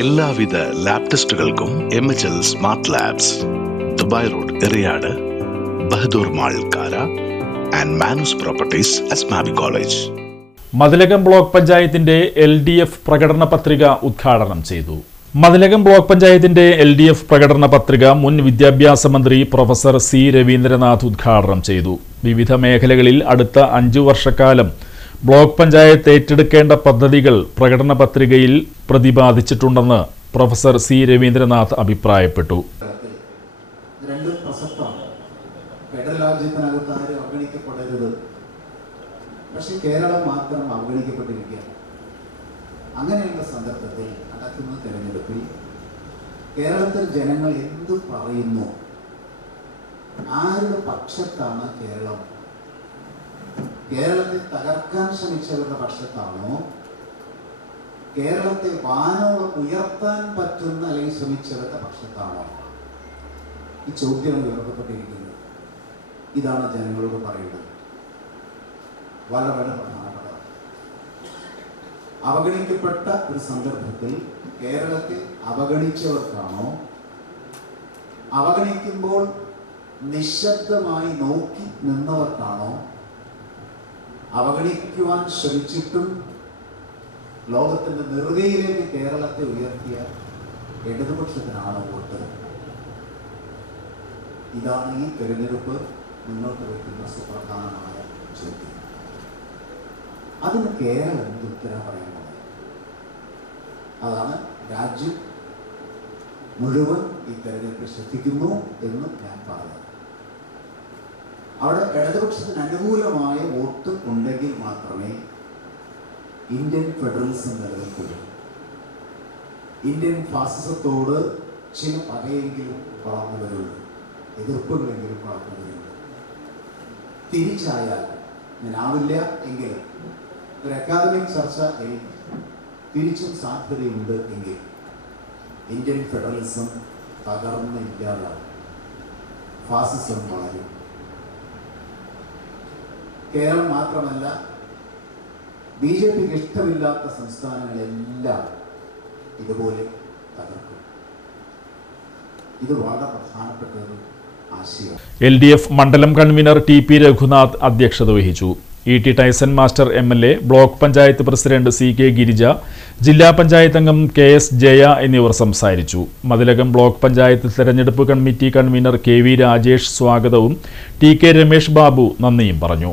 എല്ലാവിധ lab ടെസ്റ്റുകൾക്കും M H L smart labs Dubai road Eriyad Bahadur mall Kara and Manus properties Asmabi college. Mathilakam block പഞ്ചായത്തിന്റെ L D F പ്രകടന പത്രിക ഉദ്ഘാടനം ചെയ്തു. Mathilakam block പഞ്ചായത്തിന്റെ L D F പ്രകടന പത്രിക മുൻ വിദ്യാഭ്യാസ മന്ത്രി പ്രൊഫസർ സി രവീന്ദ്രനാഥ് ഉദ്ഘാടനം ചെയ്തു. വിവിധ മേഖലകളിൽ അടുത്ത അഞ്ചു വർഷക്കാലം ബ്ലോക്ക് പഞ്ചായത്ത് ഏറ്റെടുക്കേണ്ട പദ്ധതികൾ പ്രകടന പത്രികയിൽ പ്രതിപാദിച്ചിട്ടുണ്ടെന്ന് പ്രൊഫസർ സി രവീന്ദ്രനാഥ് അഭിപ്രായപ്പെട്ടു. രാജ്യത്തിനകത്ത് ആരും അവഗണിക്കപ്പെടരുത്. പക്ഷെ കേരളം മാത്രം അവഗണിക്കപ്പെട്ടിരിക്കുകയാണ്. അങ്ങനെയുള്ള സന്ദർഭത്തിൽ നടക്കുന്ന തെരഞ്ഞെടുപ്പിൽ കേരളത്തിൽ ജനങ്ങൾ എന്തു പറയുന്നു? ആരുടെ പക്ഷത്താണ് കേരളം? കേരളത്തെ തകർക്കാൻ ശ്രമിച്ചവരുടെ പക്ഷത്താണോ? കേരളത്തെ വാനോളം ഉയർത്താൻ പറ്റുന്ന അല്ലെങ്കിൽ ശ്രമിച്ചവരുടെ പക്ഷത്താണോ? ഈ ചോദ്യം ഉയർത്തപ്പെട്ടിരിക്കുന്നത് ഇതാണ് ജനങ്ങളോട് പറയുന്നത്. വളരെ പ്രധാനപ്പെട്ട അവഗണിക്കപ്പെട്ട ഒരു സന്ദർഭത്തിൽ കേരളത്തെ അവഗണിച്ചവർക്കാണോ? അവഗണിക്കുമ്പോൾ നിശബ്ദമായി നോക്കി നിന്നവർക്കാണോ? അവഗണിക്കുവാൻ ശ്രമിച്ചിട്ടും ലോകത്തിന്റെ നെറുകയിലേക്ക് കേരളത്തെ ഉയർത്തിയ ഇടതുപക്ഷത്തിനാണ് വോട്ട്. ഇതാണ് ഈ തെരഞ്ഞെടുപ്പ് മുന്നോട്ട് വയ്ക്കുന്ന സുപ്രധാനമായ ചോദ്യം. അതിന് കേരളം ഉത്തരം പറയുന്നത്? അതാണ് രാജ്യം മുഴുവൻ ഈ തെരഞ്ഞെടുപ്പ് ശ്രദ്ധിക്കുന്നു എന്ന് ഞാൻ പറഞ്ഞത്. അവിടെ ഇടതുപക്ഷത്തിന് അനുകൂലമായ വോട്ട് ഉണ്ടെങ്കിൽ മാത്രമേ ഇന്ത്യൻ ഫെഡറലിസം നിലനിൽക്കുള്ളൂ. ഇന്ത്യൻ ഫാസിസത്തോട് ചില പകയെങ്കിലും വളർന്നു വരുള്ളൂ. എതിർപ്പുകളെങ്കിലും വളർന്നു വരുള്ളൂ. തിരിച്ചായാൽ ഞാനാവില്ല എങ്കിൽ ഒരു അക്കാദമിക് ചർച്ച തിരിച്ചും സാധ്യതയുണ്ട് എങ്കിൽ ഇന്ത്യൻ ഫെഡറലിസം തകർന്ന് ഇല്ലാതാവും. ഫാസിസം വളരും. കേരളം മാത്രമല്ല ബി ജെ പിക്ക് ഇഷ്ടമില്ലാത്ത സംസ്ഥാനങ്ങളെല്ലാം ഇതുപോലെ തകർക്കും. ഇത് വളരെ പ്രധാനപ്പെട്ട ഒരു എൽ ഡി എഫ് മണ്ഡലം കൺവീനർ ടി പി രഘുനാഥ് അധ്യക്ഷത വഹിച്ചു. E T Tyson master M L A block panchayat president C K Girija ജില്ലാ പഞ്ചായത്ത് അംഗം കെ എസ് ജയ എന്നിവർ സംസാരിച്ചു. മതിലകം ബ്ലോക്ക് പഞ്ചായത്ത് തെരഞ്ഞെടുപ്പ് committee convener K V Rajesh സ്വാഗതവും ടി കെ രമേഷ് ബാബു നന്ദിയും പറഞ്ഞു.